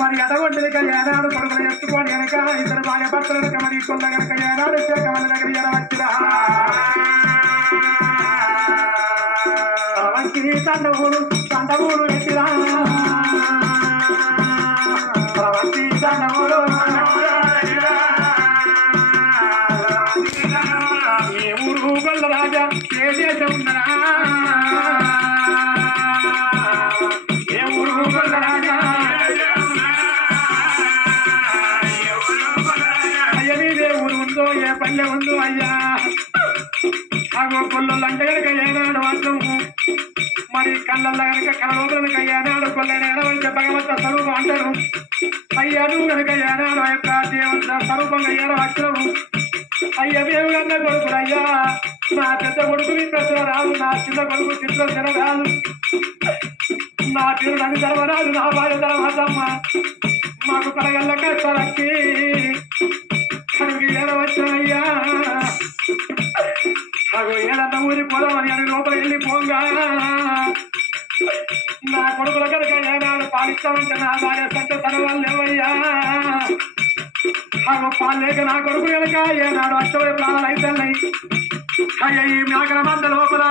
మరి ఎటగొడ్డది ఏనాడు కొడుకులు ఎత్తుకొని కనుక ఇద్దరు భార్య భర్తలు మరి కొల్ల కనుక ఏనాడు కమల దగ్గర ఎడవచ్చిరా తండవుడు ఎట్టిరా తండవుడు ఏ ఊరు గొల్ల రాజా ఏ దేశం ఉన్నరా ఏ ఊరు గొల్ల రాజా అయ్య మీదే ఊరు ఉందో ఏ పల్లె ఉందో అయ్యా ఆగో కొల్లు అంటే కనుక ఏనాడు వాస్తవము మరి కళ్ళల్లో కనుక కలలోపలక ఏనాడు కొల్లనేడో భగవంత స్వరూపం అంటారు అయ్యా నువ్వు కనుక ఏనాడు ఆ యొక్క దేవత స్వరూపంగా ఏడో అక్షరము అయ్య మేము కన్నా కొడుకులు అయ్యా నా పెద్ద కొడుకు వింత రాదు నా చిన్న కొడుకు చిత్ర రాదు నా పేరు నన్ను ధర్మరాజు నా భార్య ధర్మతమ్మ మాకు కలగల్ల కష్టాలకి కనుక ఏడవచ్చానయ్యా అగో ఏడన్న ఊరి పోదామని అని లోపల వెళ్ళి పోంగా నా కొడుకుల కనుక ఏనాడు పాలిస్తామంటే నా భార్య సంత తన వాళ్ళు ఏవయ్యా అగో పాలు లేక నా కొడుకు కనుక ఏనాడు అష్టమయ ప్రాణాలు అయితున్నాయి అయ్య ఈ మేకల మంద లోపల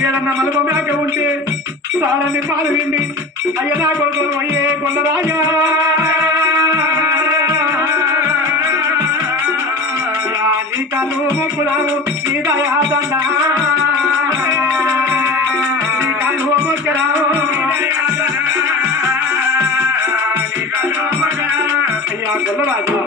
ఏదన్నా మలుప మేక ఉంటే చాలని పాలు విండి అయ్య నా కొడుకు అయ్యే కొల్లరాజా నీ కళ్ళు మొక్కులావు నీ దయాదండ నీ కళ్ళు మొక్కరావు అయ్యా కొల్లరాజా